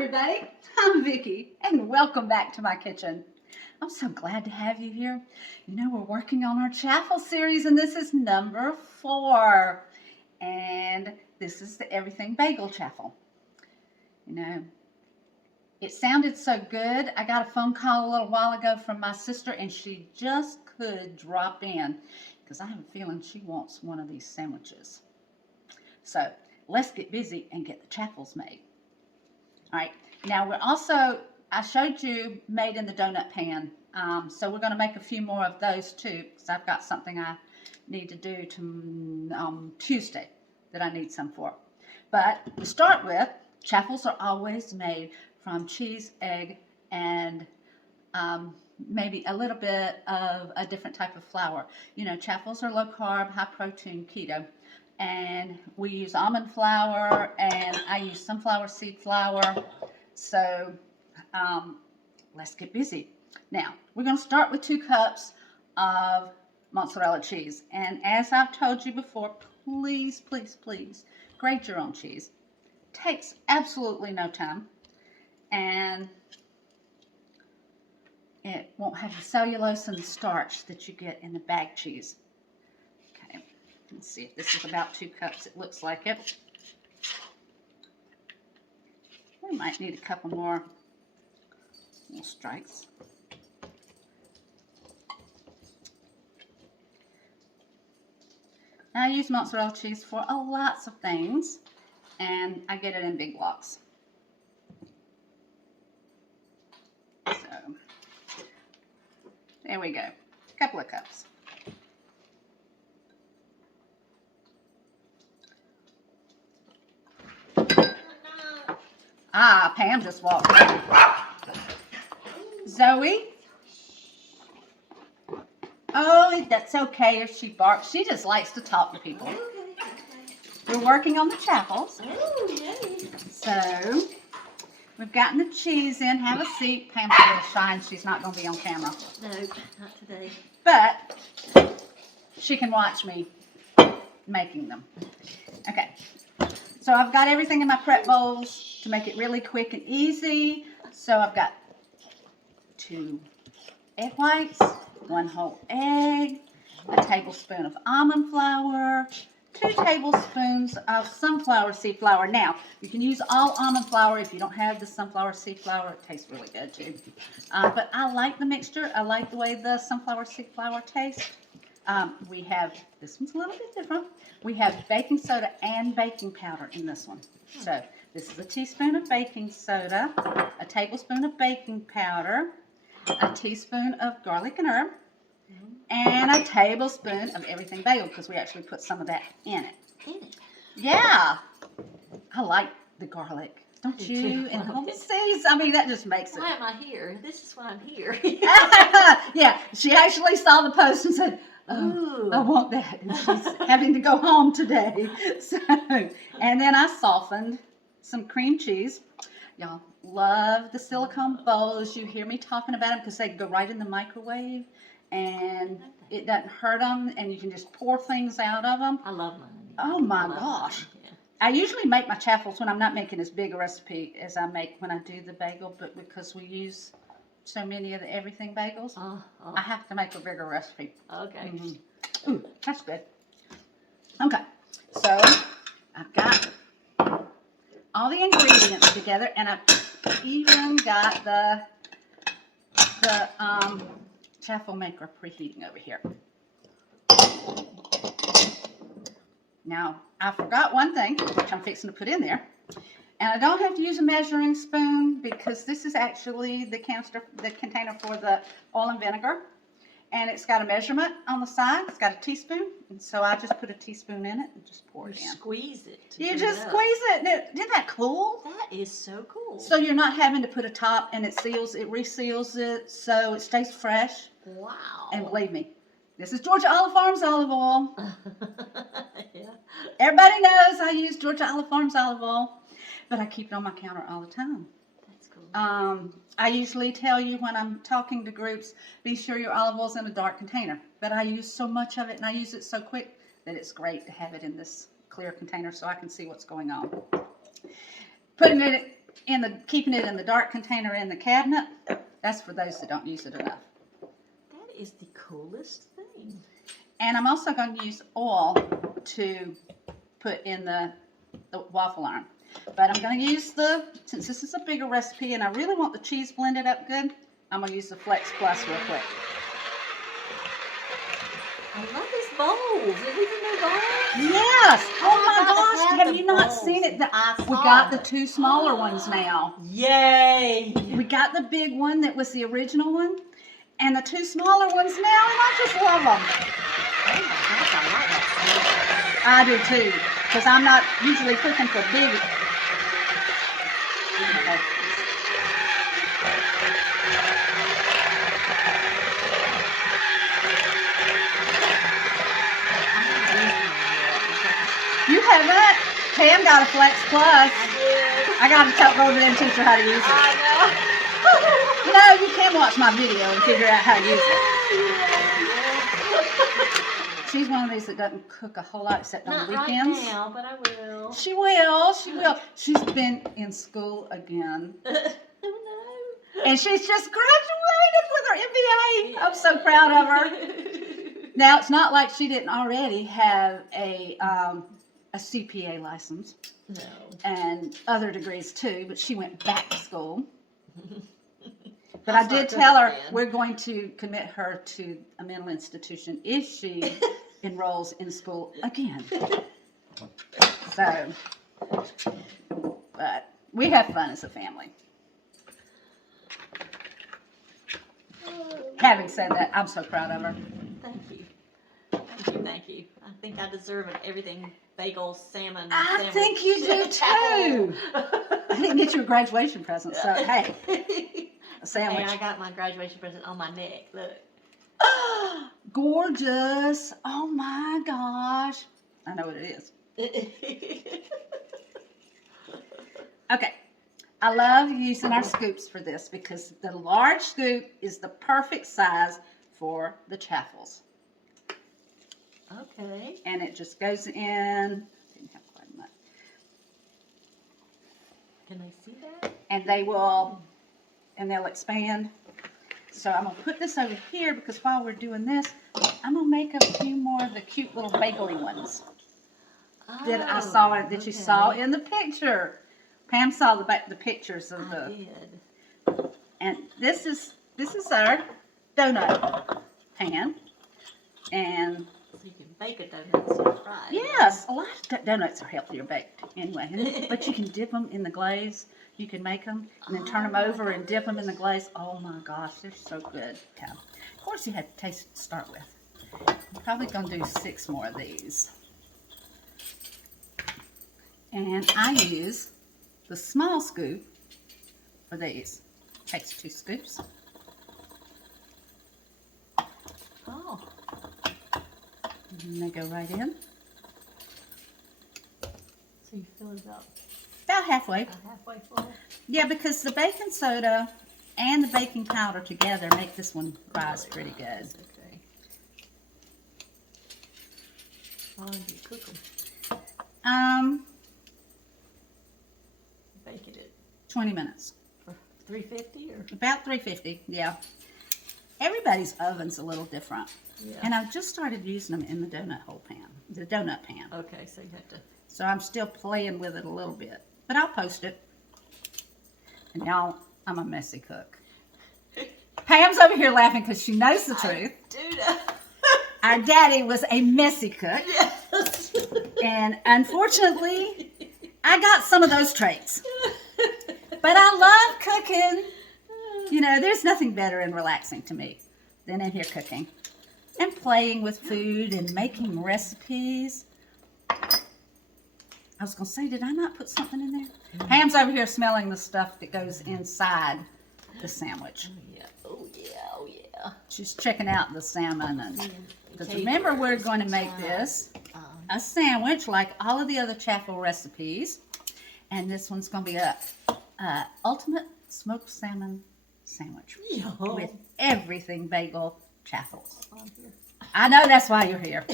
everybody, I'm Vicki and welcome back to my kitchen. I'm so glad to have you here. You know, we're working on our chaffle series and this is number 4. And this is the Everything Bagel Chaffle. You know, it sounded so good. I got a phone call a little while ago from my sister and she just could drop in because I have a feeling she wants one of these sandwiches. So let's get busy and get the chaffles made. All right, now we're also, I showed you made in the donut pan. So we're going to make a few more of those too because I've got something I need to do to Tuesday that I need some for. But to start with, chaffles are always made from cheese, egg, and maybe a little bit of a different type of flour. You know, chaffles are low carb, high protein, keto. And we use almond flour and I use sunflower seed flour. So let's get busy. Now, we're going to start with 2 cups of mozzarella cheese. And as I've told you before, please, please, please grate your own cheese. Takes absolutely no time. And it won't have the cellulose and the starch that you get in the bag cheese. Okay, let's see if this is about 2 cups. It looks like it. We might need a couple more little strikes. Now, I use mozzarella cheese for lots of things, and I get it in big blocks. So, there we go. A couple of cups. Ah, Pam just walked in. Zoe? Oh, that's okay if she barks. She just likes to talk to people. We're working on the chaffles. So, we've gotten the cheese in. Have a seat. Pam's going to shine. She's not going to be on camera. No, not today. But she can watch me making them. Okay. So I've got everything in my prep bowls to make it really quick and easy. So I've got 2 egg whites, 1 whole egg, a tablespoon of almond flour, 2 tablespoons of sunflower seed flour. Now, you can use all almond flour if you don't have the sunflower seed flour. It tastes really good too. But I like the mixture. I like the way the sunflower seed flour tastes. We have, this one's a little bit different. We have baking soda and baking powder in this one. So this is a teaspoon of baking soda, a tablespoon of baking powder, a teaspoon of garlic and herb, and a tablespoon of everything bagel because we actually put some of that in it. Yeah, I like the garlic. Don't you? And seeds. I mean, that just makes it. Why am I here? This is why I'm here. Yeah, she actually saw the post and said, "Oh, I want that." And she's having to go home today. So, and then I softened some cream cheese. Y'all love the silicone bowls. You hear me talking about them because they go right in the microwave and it doesn't hurt them and you can just pour things out of them. I love mine. Oh my gosh. Yeah. I usually make my chaffles when I'm not making as big a recipe as I make when I do the bagel, but because we use so many of the everything bagels, I have to make a bigger recipe. Okay. Ooh, that's good. Okay, so I've got all the ingredients together, and I've even got the chaffle maker preheating over here. Now, I forgot one thing, which I'm fixing to put in there. And I don't have to use a measuring spoon because this is actually the container for the oil and vinegar. And it's got a measurement on the side. It's got a teaspoon. And so I just put a teaspoon in it and just pour it in. Squeeze it. You just squeeze it. Isn't that cool? That is so cool. So you're not having to put a top and it reseals it so it stays fresh. Wow. And believe me, this is Georgia Olive Farms olive oil. Yeah. Everybody knows I use Georgia Olive Farms olive oil. But I keep it on my counter all the time. That's cool. I usually tell you when I'm talking to groups, be sure your olive oil's in a dark container. But I use so much of it and I use it so quick that it's great to have it in this clear container so I can see what's going on. Putting it keeping it in the dark container in the cabinet. That's for those that don't use it enough. That is the coolest thing. And I'm also going to use oil to put in the waffle iron. But I'm going to use since this is a bigger recipe and I really want the cheese blended up good, I'm going to use the Flex Plus real quick. I love these bowls. Is these new bowls? Yes! Oh my I gosh, have have the you not bowls. seen it? I We saw got the it. 2 smaller ones now. Yay! We got the big one that was the original one, and the 2 smaller ones now, and I just love them. Oh my gosh, I like that. I do too, because I'm not usually cooking for big. Okay. You haven't? Pam got a Flex Plus. I did. I got to go over there and teach her how to use it. I You know, you can watch my video and figure out how to use it. She's one of these that doesn't cook a whole lot except on Not the weekends. right now, but I will. She will. She will. She's been in school again. Oh no. And she's just graduated with her MBA. I'm so proud of her. Now, it's not like she didn't already have a CPA license No. and other degrees too, but she went back to school. But I'll I did start tell her cooking again. we're going to commit her to a mental institution if she enrolls in school again. So, but we have fun as a family. Having said that, I'm so proud of her. Thank you. Thank you, thank you. I think I deserve everything bagel, salmon, I sandwich. think you do too. I didn't get you a graduation present, so hey, a sandwich. Hey, I got my graduation present on my neck. Look. Gorgeous. Oh my gosh. I know what it is. Okay. I love using our scoops for this because the large scoop is the perfect size for the chaffles. Okay. And it just goes in. Didn't have quite much. Can they see that? And they'll expand. So I'm gonna put this over here because while we're doing this, I'm gonna make a few more of the cute little bagely ones that I saw that you saw in the picture. Pam saw the pictures of I the, did. and this is our donut pan, and So you can bake a donut instead of fry it. yes, a lot of donuts are healthier baked anyway, but you can dip them in the glaze. You can make them and then turn them over and dip them in the glaze. Oh my gosh, they're so good. Yeah. Of course, you had to taste it to start with. I'm probably gonna do 6 more of these, and I use the small scoop for these. Takes 2 scoops. Oh. And they go right in. So you fill it up About halfway. halfway full? Yeah, because the baking soda and the baking powder together make this one rise pretty good. Okay. How long do you cook them? Bake it at 20 minutes. for 350 or? About 350, yeah. Everybody's oven's a little different. Yeah. And I've just started using them in the donut pan. Okay, so you have to. So I'm still playing with it a little bit. But I'll post it. And y'all, I'm a messy cook. Pam's over here laughing because she knows the truth. Dude. Our daddy was a messy cook. Yes. And unfortunately, I got some of those traits. But I love cooking. You know, there's nothing better and relaxing to me than in here cooking and playing with food and making recipes. I was going to say, did I not put something in there? Pam's over here smelling the stuff that goes inside the sandwich. Oh yeah. Oh yeah. Oh yeah. She's checking out the salmon. And because Okay, remember, we're first going to make time. this a sandwich like all of the other chaffle recipes. And this one's going to be a ultimate smoked salmon sandwich Yeah. with everything bagel chaffle. On here. I know that's why you're here.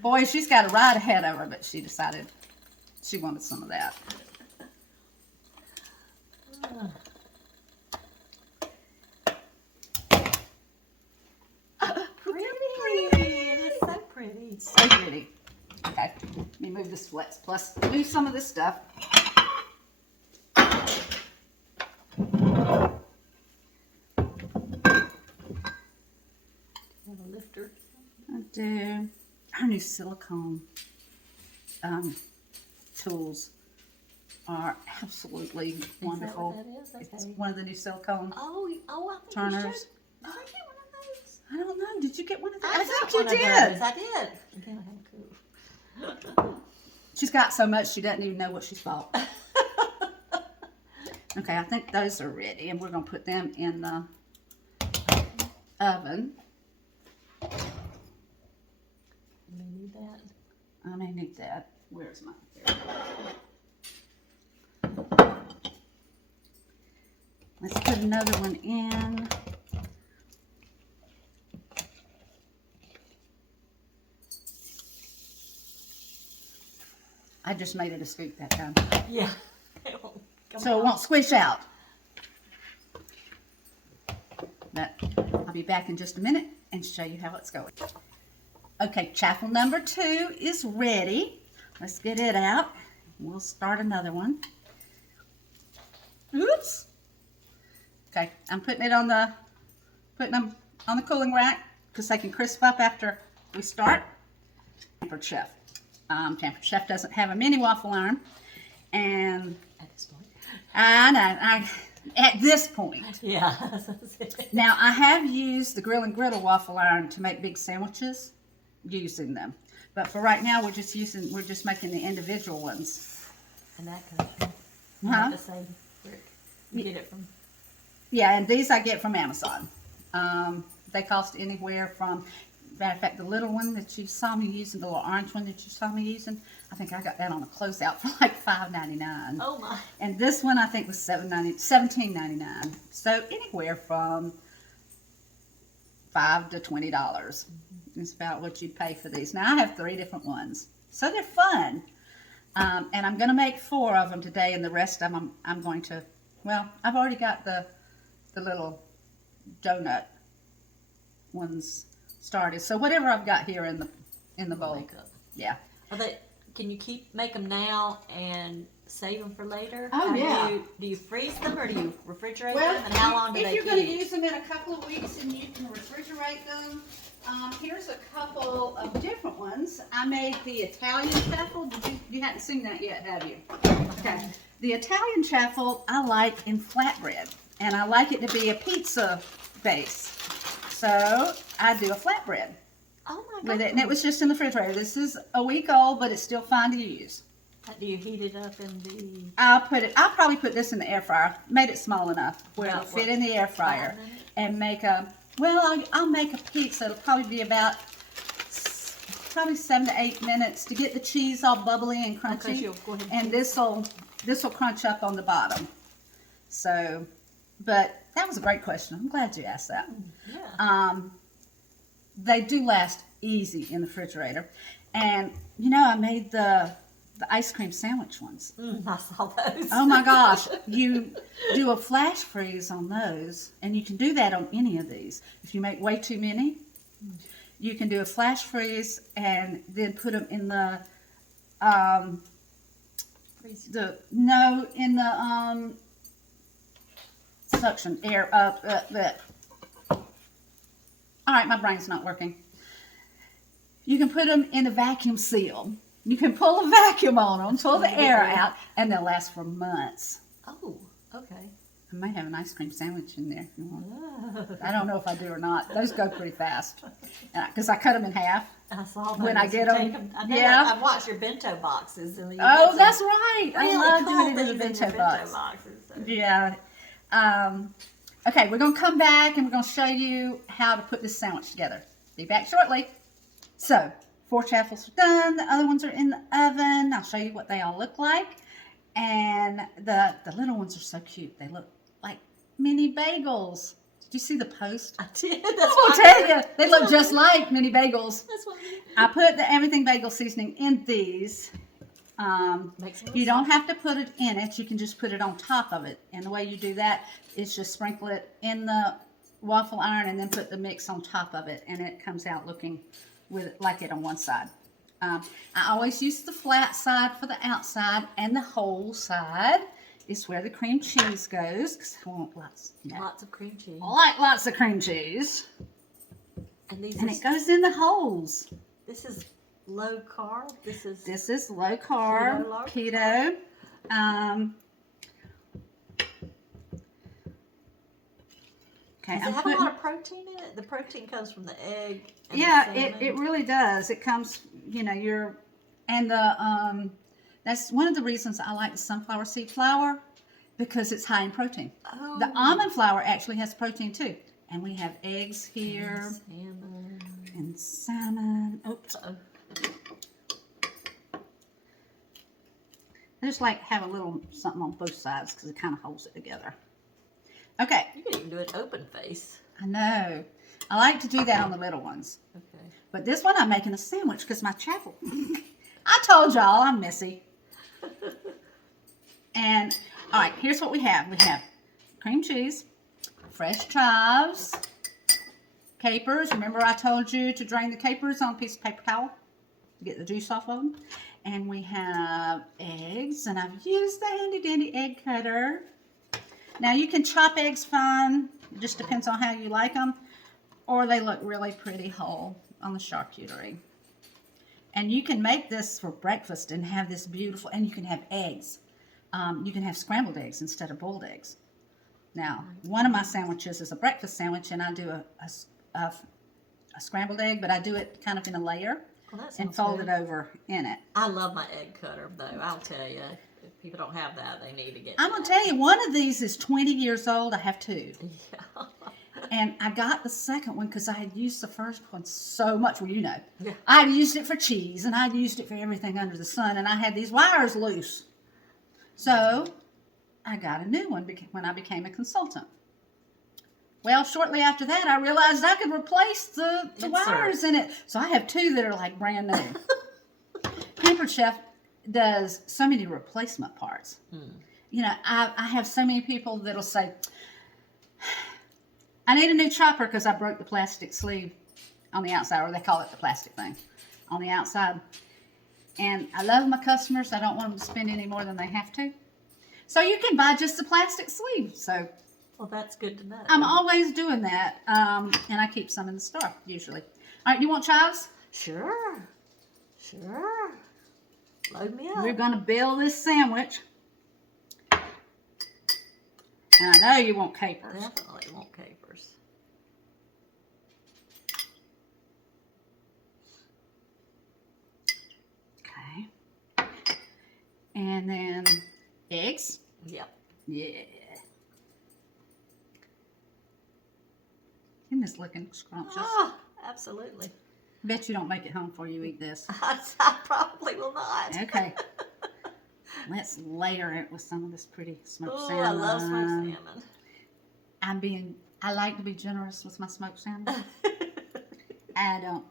Boy, she's got a ride ahead of her, but she decided She wanted some of that. Pretty. It is so pretty. So pretty. Okay, let me move this flex. Plus, move some of this stuff. Have a lifter. I do. Our new silicone tools are absolutely wonderful. Is that what that is? It's Okay. one of the new silicone Oh, I think turners. you should. Did I get one of those? I don't know. Did you get one of those? I think got you one of did. those. I did. Again, I had a coup. She's got so much she doesn't even know what she's bought. Okay, I think those are ready, and we're going to put them in the oven. You may need that. I may need that. Where's my? There. Let's put another one in. I just made it a scoop that time. Yeah. It won't come So it out. won't squish out. But I'll be back in just a minute and show you how it's going. Okay, chaffle number 2 is ready. Let's get it out. We'll start another one. Oops. Okay, I'm putting them on the cooling rack because they can crisp up after we start. Pampered Chef. Pampered Chef doesn't have a mini waffle iron, and At this point. I know. At this point. Yeah. Now, I have used the grill and griddle waffle iron to make big sandwiches using them. But for right now, we're just making the individual ones. And that comes from the same brick. You get it from. Yeah, and these I get from Amazon. They cost anywhere from, matter of fact, the little one that you saw me using, the little orange one that you saw me using, I think I got that on a closeout for like $5.99. Oh my. And this one I think was $17.99. So anywhere from $5 to $20 is about what you pay for these. Now I have 3 different ones, so they're fun. And I'm going to make 4 of them today, and the rest of them I'm going to. Well, I've already got the little donut ones started. So whatever I've got here in the bowl, Makeup. yeah. Are they? Can you make them now and save them for later? Oh, Or yeah. Do you freeze them or do you refrigerate Well, them? And how long do if they you're keep? going to use them in a couple of weeks and you can refrigerate them, here's a couple of different ones. I made the Italian chaffle. You hadn't seen that yet, have you? Okay. The Italian chaffle I like in flatbread, and I like it to be a pizza base. So I do a flatbread Oh my god. with it, and it was just in the refrigerator. This is a week old, but it's still fine to use. Do you heat it up in the? I'll probably put this in the air fryer. Made it small enough where it'll About fit what, in the air fryer 5 minutes? and make I'll make a pizza. It'll probably be about probably 7 to 8 minutes to get the cheese all bubbly and crunchy. Okay, you'll go ahead And this will crunch up on the bottom. So, but that was a great question. I'm glad you asked that. Yeah. They do last easy in the refrigerator. And you know, I made the ice cream sandwich ones. I saw those. Oh my gosh, you do a flash freeze on those, and you can do that on any of these. If you make way too many, you can do a flash freeze and then put them in the Freeze. suction air up. All right, my brain's not working. You can put them in a vacuum seal. You can pull a vacuum on them, pull the air out, and they'll last for months. Oh, okay. I might have an ice cream sandwich in there if you want. Oh, I don't know if I do or not. Those go pretty fast because I cut them in half. I saw those. When I get You 'em, take yeah. I've watched your bento boxes. And you Oh, get some that's right. I really love cool doing it in the things your bento box. boxes, so. Yeah. Okay, we're going to come back and we're going to show you how to put this sandwich together. Be back shortly. So, 4 chaffles are done. The other ones are in the oven. I'll show you what they all look like. And the little ones are so cute. They look like mini bagels. Did you see the post? I did. That's I'll why tell you, they look just like mini bagels. That's what I put the everything bagel seasoning in these. Makes it You don't have to put it in it. You can just put it on top of it. And the way you do that is just sprinkle it in the waffle iron and then put the mix on top of it. And it comes out looking like it on one side. I always use the flat side for the outside, and the whole side is where the cream cheese goes, because I want lots. Lots of cream cheese. I like lots of cream cheese. And it goes in the holes. This is low carb. This is low carb, keto. Okay, does it have a lot of protein in it? The protein comes from the egg. And yeah, the it really does. It comes, that's one of the reasons I like the sunflower seed flour, because it's high in protein. Oh. The almond flour actually has protein too. And we have eggs here. And salmon. Oops. I just like have a little something on both sides because it kind of holds it together. Okay. You can even do it open face. I know. I like to do that on the little ones. Okay. But this one I'm making a sandwich because my chaffle. I told y'all I'm messy. And, all right, here's what we have. We have cream cheese, fresh chives, capers. Remember I told you to drain the capers on a piece of paper towel to get the juice off of them. And we have eggs, and I've used the handy dandy egg cutter. Now you can chop eggs fine. It just depends on how you like them. Or they look really pretty whole on the charcuterie. And you can make this for breakfast and have this beautiful, and you can have eggs. You can have scrambled eggs instead of boiled eggs. Now, one of my sandwiches is a breakfast sandwich, and I do a scrambled egg, but I do it kind of in a layer and fold it over in it. I love my egg cutter, though. I'll tell you, if people don't have that, they need to get I'm going to tell you, one of these is 20 years old. I have two. Yeah. And I got the second one because I had used the first one so much. Well, Yeah. I had used it for cheese, and I'd used it for everything under the sun, and I had these wires loose. So I got a new one when I became a consultant. Well, shortly after that, I realized I could replace the wires in it. So I have two that are like brand new. Pampered Chef does so many replacement parts. I have so many people that'll say, I need a new chopper because I broke the plastic sleeve on the outside, or they call it the plastic thing, on the outside. And I love my customers. I don't want them to spend any more than they have to. So you can buy just the plastic sleeve. So, well, that's good to know. I'm always doing that, and I keep some in the store, usually. All right, you want chives? Sure. Load me up. We're going to build this sandwich. And I know you want capers. Definitely want capers. Okay. And then eggs. Yep. Yeah. Isn't this looking scrumptious? Oh, absolutely. Bet you don't make it home before you eat this. I probably will not. Okay. Let's layer it with some of this pretty smoked Oh, salmon. I love smoked salmon. I like to be generous with my smoked salmon. I don't.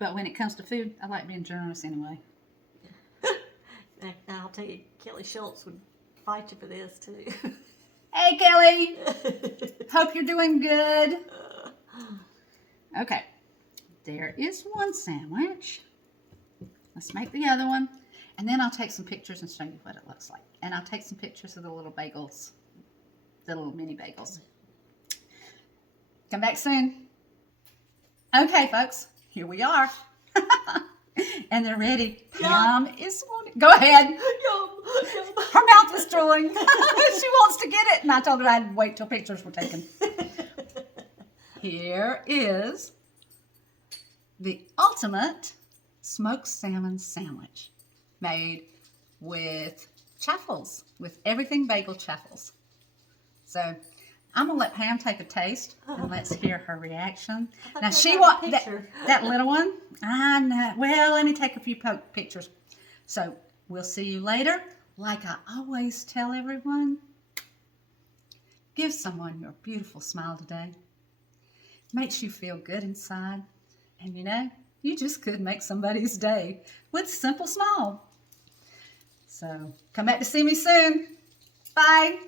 But when it comes to food, I like being generous anyway. Now, I'll tell you, Kelly Schultz would fight you for this, too. Hey, Kelly. Hope you're doing good. Okay. There is one sandwich. Let's make the other one. And then I'll take some pictures and show you what it looks like. And I'll take some pictures of the little bagels, the little mini bagels. Come back soon. Okay, folks, here we are. And they're ready. Yum is wanting. Go ahead. Yum. Her mouth is drooling. She wants to get it. And I told her I'd wait till pictures were taken. Here is the ultimate smoked salmon sandwich made with chaffles, with everything bagel chaffles. So I'm going to let Pam take a taste and let's hear her reaction. Now she wants that little one. I know. Well, let me take a few pictures. So we'll see you later. Like I always tell everyone, give someone your beautiful smile today. Makes you feel good inside. And you know, you just could make somebody's day with a simple smile. So come back to see me soon. Bye.